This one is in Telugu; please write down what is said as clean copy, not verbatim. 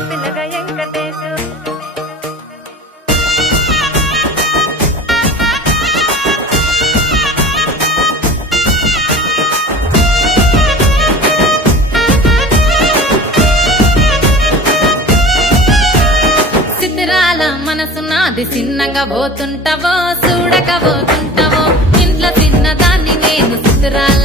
పిల్లగ వెంకటేశు సిద్ధరాల మనసు నాది చిన్నగా పోతుంటావో చూడక పోతుంటావో ఇంట్లో చిన్నదాన్ని నేను సిద్ధరాల